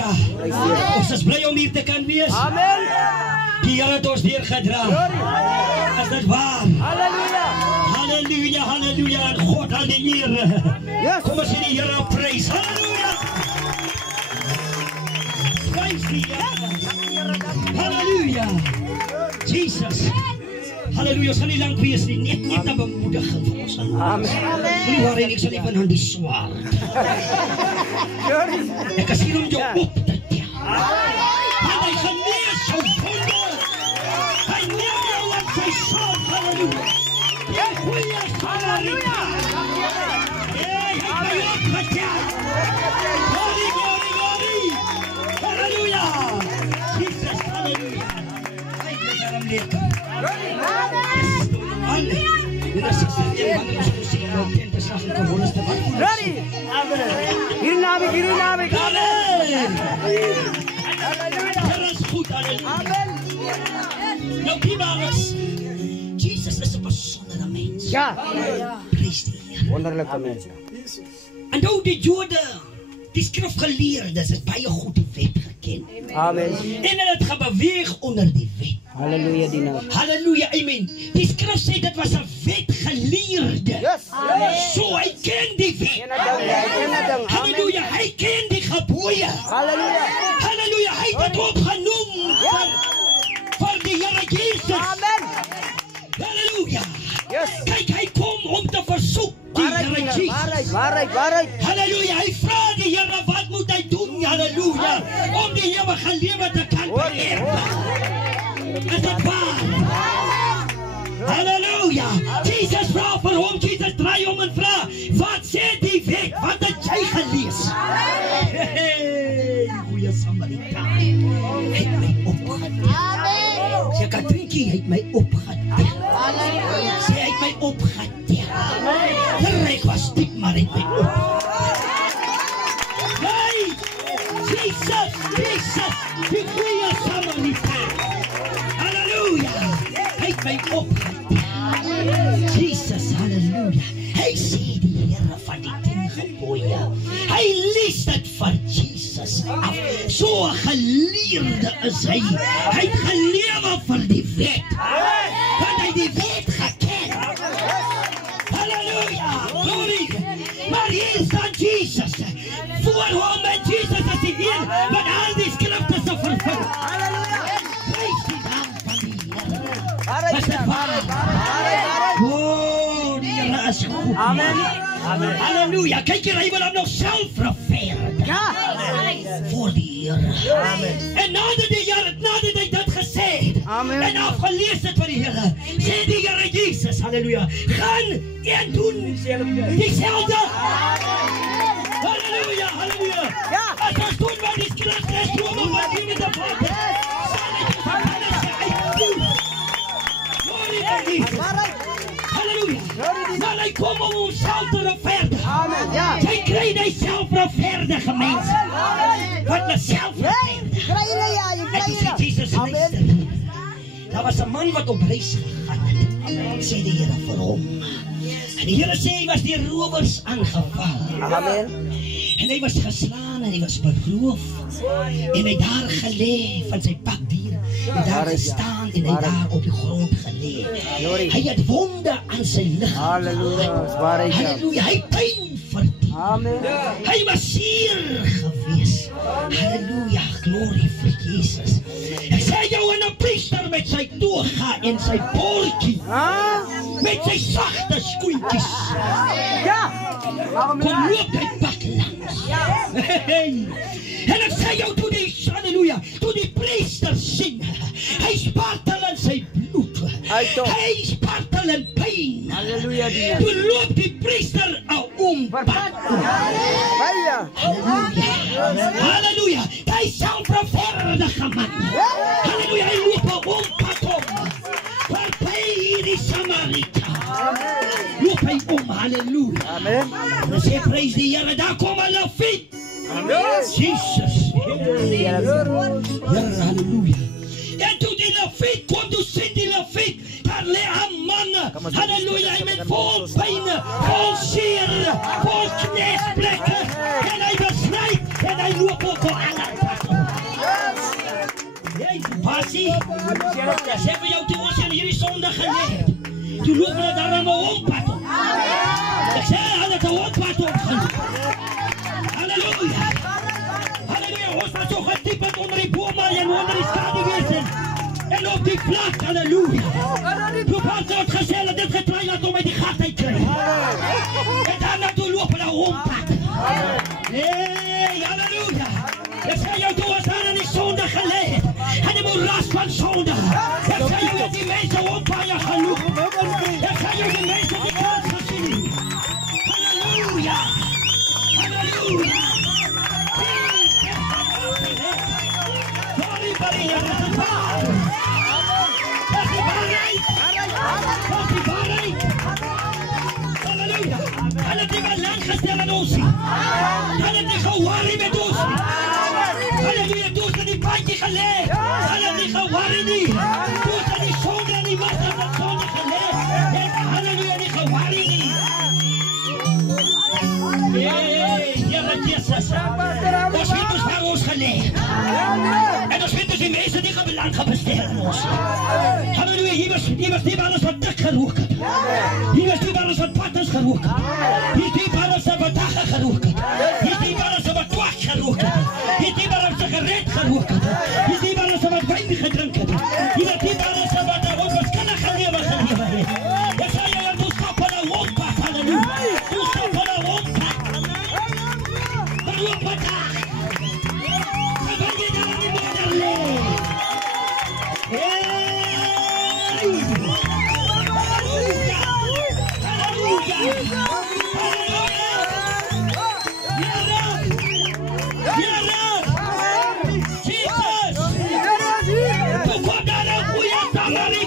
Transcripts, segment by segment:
Halleluja. Ons is bly om hier te kan wees. Amen. Die Here het ons deurgedra. Is dit waar? Halleluja. Halleluja, halleluja. En God al die eer. Yes. Kom ons sê die Here prys. Halleluja. Prys die Here. Halleluja. Jesus. Halleluja, ons gaan nie lang wees nie. Net 'n bemoediging vir ons. Amen. Nie waar ek sal nie van hande swaar. Ek is hier om jou op te tel. Want hy genees jou wonder. Hy neem jou op sy saam. Halleluja. Jy goeie Halleluja. Hey, hy het my opgetel. Glory, glory, glory. Halleluja. Jesus, halleluja. Hy is daarom lekker. Ready? Hier naam ik. Amen. Nou, Kimaris. Jesus is 'n besondere mens. Ja. Prys die Here. Wonderlijke mens. En nou die Jode, die skrifgeleerdes, het baie goed die wet geken. Amen. En hulle het gebeweeg onder die wet. Halleluja, dienaar. Halleluja, amen. Die skrif sê dit was 'n wetgeleerde. Yes. So hy ken die wet. Amen. Halleluja, hy ken die gebooie. Halleluja. Halleluja, hy het dit opgenoem vir die Here Jesus. Amen. Halleluja. Yes. Kyk, hy kom om te versoek die Here Jesus. Waarheid. Halleluja, hy vra die Here wat moet hy doen, halleluja, om die ewige lewe te kan beërf. Is dit waar? Halleluja. Jesus vra vir hom, Jesus draai om en vra, wat sê die wet, wat het jy gelees? Hey, goeie Samaritaan. Hy het my opgetel. Sê Katrinkie, hy het my opgetel. Sê hy het my opgetel. Ek was diep, maar hy het my opgetel. Hey, Jesus, die goeie Samaritaan. Halleluja. Hy het my opgetel. Jesus, halleluja. Hy sê die Here van die 10 gebooie. Hy lees dit vir Jesus af. So 'n geleerde is hy. Hy het gelewe vir die wet. Want hy die wet geken. Halleluja. Glory. Maar hier is dan Jesus. Voor hom en Jesus is die een wat al die skrifte se vervul. Prys die naam van die Here. Is dit waar? Oh, die Here is goed. Amen. Halleluja. Kyk hier, hy wil hom nog self verwerk. Ja. Voor die Here. En nadat hy dit gesê het, Amen. en afgelees het vir die Here, sê die Here Jesus, halleluja, gaan en doen dieselfde. Halleluja, halleluja. Ja. As ons doen wat die skrif sê, doen wat die met die Vader. Sal ek die verkennis uitdoen. Glory to Jesus. Halleluja. Maar hy kom om homself te rechtvaardigen. Amen. Ja. Hy kry die selfrechtvaardige mense. Wat hulle self rechtvaardigen. En toe sê Jesus, luister. Daar was 'n man wat op reis gegaan het. Sê die Here vir hom. En die Here sê hy was deur rowers aangeval. Amen. En hy was geslaan en hy was beroof. En hy daar gelê van sy pakdier. En daar gestaan en hy daar op die grond gelê. Hy het wonde aan sy liggaam. Halleluja. Halleluja. Hy pyn verdien. Amen. Hy was seer gewees. Halleluja. Glorie vir Jesus. Ek sê jou 'n priester met sy toga en sy bordjie. Met sy sagte skoentjies. Ja. Kom loop hy pad langs. Hey. En ek sê jou toe die halleluja, toe die priester sien, hy spartel in sy bloed. Hy spartel in pyn. Halleluja. Toe loop die priester om pad. Halleluja. Halleluja. Hy selfrechtvaardige man. Halleluja. Hy loop om pad om. Waarby die Samaritaan. Loop hy om. Halleluja. Amen. En sê prys die Here, daar kom 'n Leviet. Jesus. Halleluja. En toe die Leviet kom, toe sien die Leviet, daar lê 'n man, halleluja, hy met vol pyne, vol seer, vol knesplekke, en hy besluit, en hy loop op voor alle nie. Ek sê vir jou, toe ons in hierdie sondag geleer, toe loop hulle daar aan 'n ompad op. Ek sê, hulle het 'n ompad opgeloop. Halleluja. Halleluja, ons was so gediep onder die bome en onder die skaduwee en op die vlak, halleluja. Toe pas het gesê, dat dit getry laat om uit die gat uit kry. En daarna toe loop hulle ompad. Hey, halleluja. Ek sê jou, toe ons daar in die sonde geleid, en die moeras van sonde. Ek sê jou, die mense ompaie genoeg. Ek sê jou, die mense die kans gesien. Halleluja. Halleluja. Sorry, Maria, dit is waar. Dat is die waarheid. Dat is die waarheid. Halleluja. Hulle het nie wat lang gestel aan ons. Hulle het nie geworry met ons. Halleluja, toe is in die bandje geleg. Hulle het nie geworry nie. Toe is in die sonde en die wasser van sonde geleg. En halleluja, nie geworry nie. Hey, Here Jesus. Ons weet ons waar ons geleg. En ons weet ons die mense die belang gebestel aan ons. Halleluja, hier was die alles wat dik gerook het. Hier was die alles wat pattens gerook het. Hier die alles wat dagen gerook het. Hier die alles wat kwak gerook het. Hier die alles wat gereed gerook het. Hier die alles wat wijn gedrink het. Hier die alles wat onbeskuldig gelewe het. Ek sê jy, toe stap hulle ompad, halleluja. Toe stap hulle ompad. Hulle ompad dag. Terwyl jy daar in die modder leeg. Hey! Halleluja! Halleluja! Halleluja! Jesus! Toe kom daar 'n goeie Samaritaan.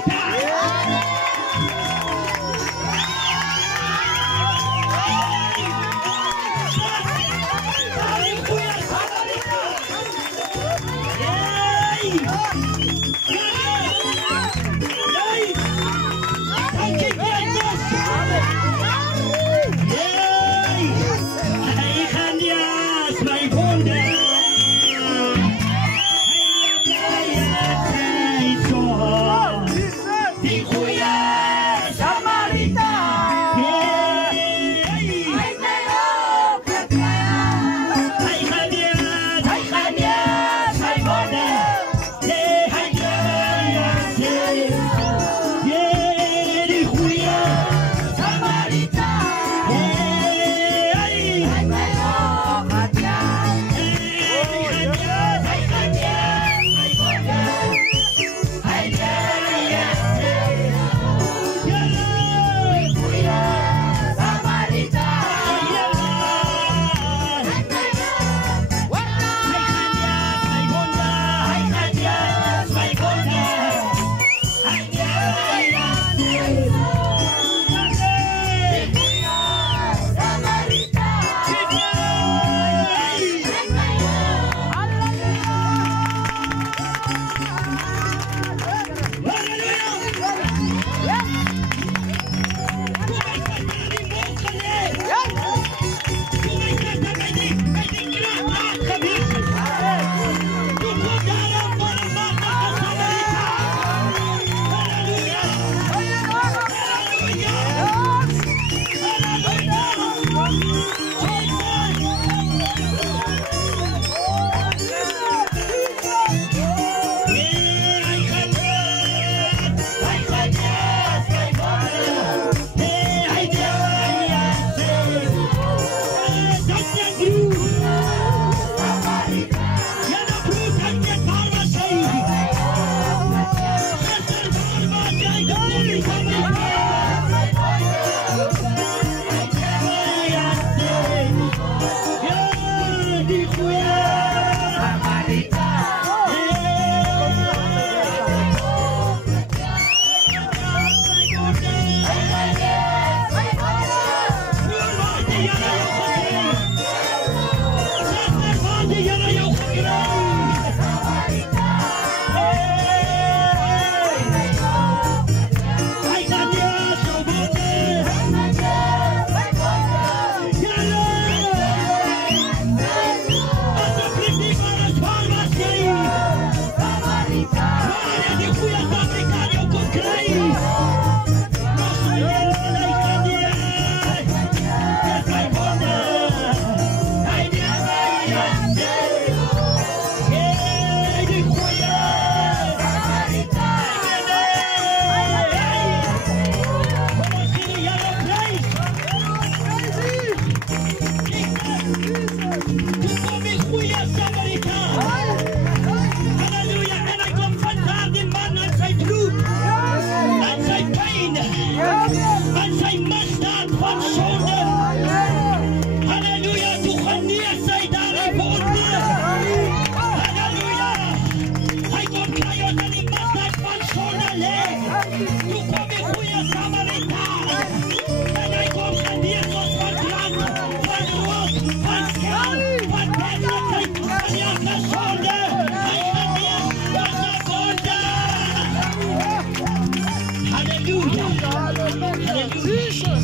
Halleluja.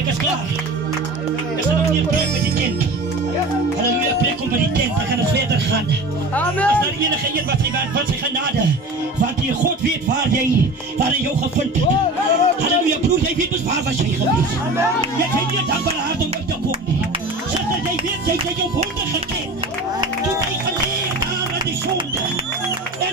Ek is klaar. Ek sal nog meer preek met die tent. Halleluja, preek om by die tent. Dan gaan ons verder gaan. As daar enige een wat sy genade, want die God weet waar hy jou gevind het. Halleluja, broer, jy weet dus waar was jy gewees. Jy het nie 'n dankbare hart om op te kom nie. Suster, jy weet, jy het jou wonder geken. Toe jy